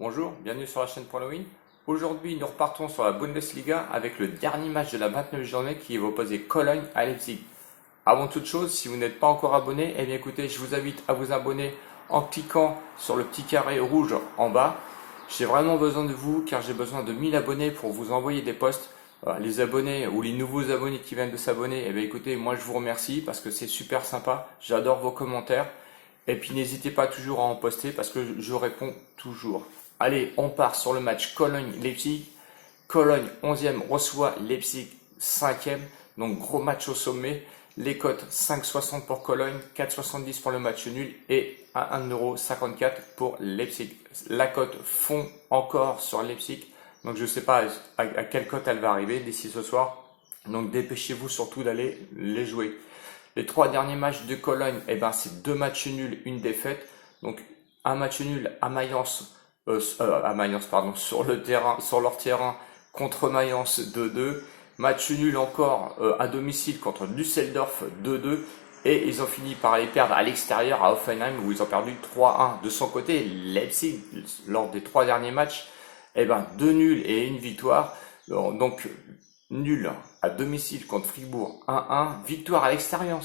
Bonjour, bienvenue sur la chaîne pour Halloween. Aujourd'hui, nous repartons sur la Bundesliga avec le dernier match de la 29e journée qui va opposer Cologne à Leipzig. Avant toute chose, si vous n'êtes pas encore abonné, eh bien écoutez, je vous invite à vous abonner en cliquant sur le petit carré rouge en bas. J'ai vraiment besoin de vous car j'ai besoin de 1000 abonnés pour vous envoyer des posts. Les abonnés ou les nouveaux abonnés qui viennent de s'abonner, eh bien écoutez, moi je vous remercie parce que c'est super sympa. J'adore vos commentaires. Et puis n'hésitez pas toujours à en poster parce que je réponds toujours. Allez, on part sur le match Cologne-Leipzig. Cologne 11e reçoit Leipzig 5e. Donc gros match au sommet. Les cotes 5,60 pour Cologne, 4,70 pour le match nul et à 1,54€ pour Leipzig. La cote fond encore sur Leipzig. Donc je ne sais pas à quelle cote elle va arriver d'ici ce soir. Donc dépêchez-vous surtout d'aller les jouer. Les 3 derniers matchs de Cologne, eh ben, c'est 2 matchs nuls, une défaite. Donc un match nul à Mayence, sur le terrain, sur leur terrain contre Mayence 2-2. Match nul encore à domicile contre Düsseldorf 2-2. Et ils ont fini par aller perdre à l'extérieur à Hoffenheim où ils ont perdu 3-1. De son côté, Leipzig, lors des 3 derniers matchs, eh ben, 2 nuls et une victoire. Donc nul à domicile contre Fribourg 1-1, victoire à l'extérieur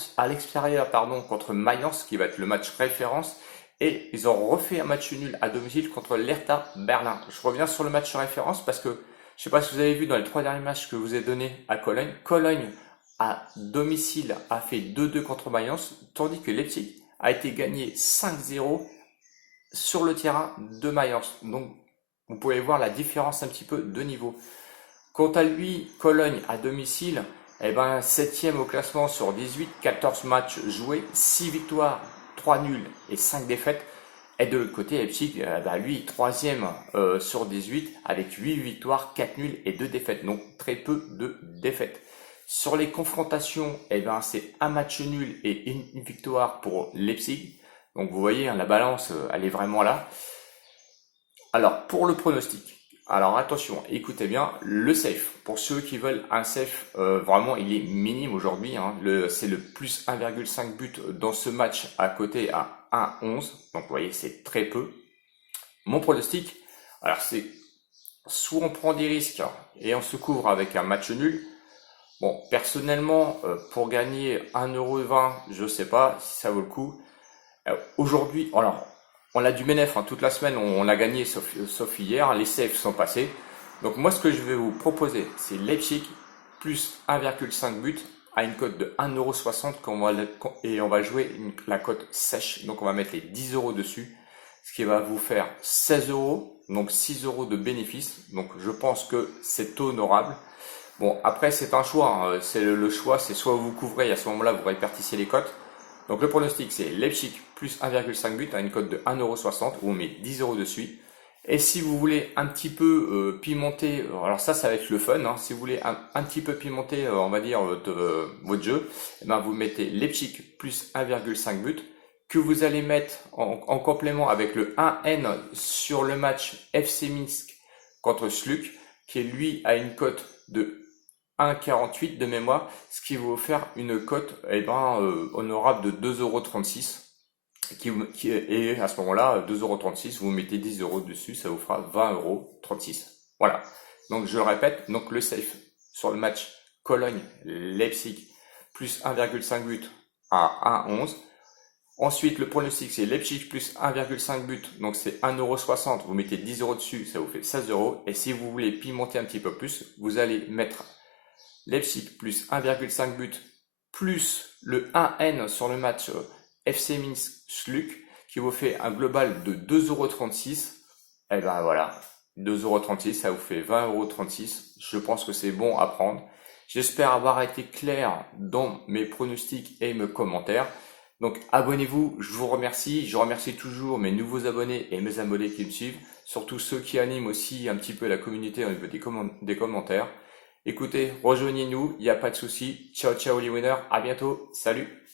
contre Mayence qui va être le match référence et ils ont refait un match nul à domicile contre l'Hertha Berlin. Je reviens sur le match référence parce que je ne sais pas si vous avez vu dans les 3 derniers matchs que je vous ai donnés à Cologne. Cologne à domicile a fait 2-2 contre Mayence tandis que Leipzig a été gagné 5-0 sur le terrain de Mayence. Donc vous pouvez voir la différence un petit peu de niveau. Quant à lui, Cologne à domicile, eh ben, 7e au classement sur 18, 14 matchs joués, 6 victoires, 3 nuls et 5 défaites. Et de l'autre côté, Leipzig, lui, 3e sur 18 avec 8 victoires, 4 nuls et 2 défaites. Donc très peu de défaites. Sur les confrontations, eh ben, c'est un match nul et une victoire pour Leipzig. Donc vous voyez, la balance, elle est vraiment là. Alors, pour le pronostic. Alors attention, écoutez bien, le safe, pour ceux qui veulent un safe, vraiment il est minime aujourd'hui, c'est le plus 1,5 but dans ce match à côté à 1,11, donc vous voyez c'est très peu. Mon pronostic, alors c'est soit on prend des risques et on se couvre avec un match nul. Bon, personnellement, pour gagner 1,20€, je sais pas si ça vaut le coup. Aujourd'hui, alors on a du bénéf toute la semaine, on a gagné sauf hier, les safes sont passés. Donc moi ce que je vais vous proposer, c'est Leipzig plus 1,5 but à une cote de 1,60€ et on va jouer la cote sèche. Donc on va mettre les 10€ dessus, ce qui va vous faire 16€, donc 6€ de bénéfice. Donc je pense que c'est honorable. Bon après c'est un choix, c'est le choix, c'est soit vous couvrez et à ce moment-là vous répartissez les cotes. Donc le pronostic c'est Leipzig plus 1,5 but à une cote de 1,60€, où on met 10€ dessus. Et si vous voulez un petit peu pimenter, alors ça va être le fun, si vous voulez un petit peu pimenter, on va dire, votre jeu, eh ben vous mettez Leipzig plus 1,5 but, que vous allez mettre en complément avec le 1N sur le match FC Minsk contre Sluk, qui lui a une cote de 1,48 de mémoire, ce qui va vous faire une cote honorable de 2,36€. Et à ce moment-là, 2,36€, vous mettez 10€ dessus, ça vous fera 20,36€. Voilà. Donc je le répète, donc le safe sur le match Cologne-Leipzig, plus 1,5 but à 1,11. Ensuite, le pronostic, c'est Leipzig plus 1,5 but, donc c'est 1,60€, vous mettez 10€ dessus, ça vous fait 16€. Et si vous voulez pimenter un petit peu plus, vous allez mettre Leipzig plus 1,5 but, plus le 1N sur le match FC Minsk Sluk, qui vous fait un global de 2,36€. Et ben voilà, 2,36€, ça vous fait 20,36€. Je pense que c'est bon à prendre. J'espère avoir été clair dans mes pronostics et mes commentaires. Donc abonnez-vous, je vous remercie. Je remercie toujours mes nouveaux abonnés et mes abonnés qui me suivent. Surtout ceux qui animent aussi un petit peu la communauté au niveau des commentaires. Écoutez, rejoignez-nous, il n'y a pas de souci. Ciao, ciao les winners, à bientôt, salut!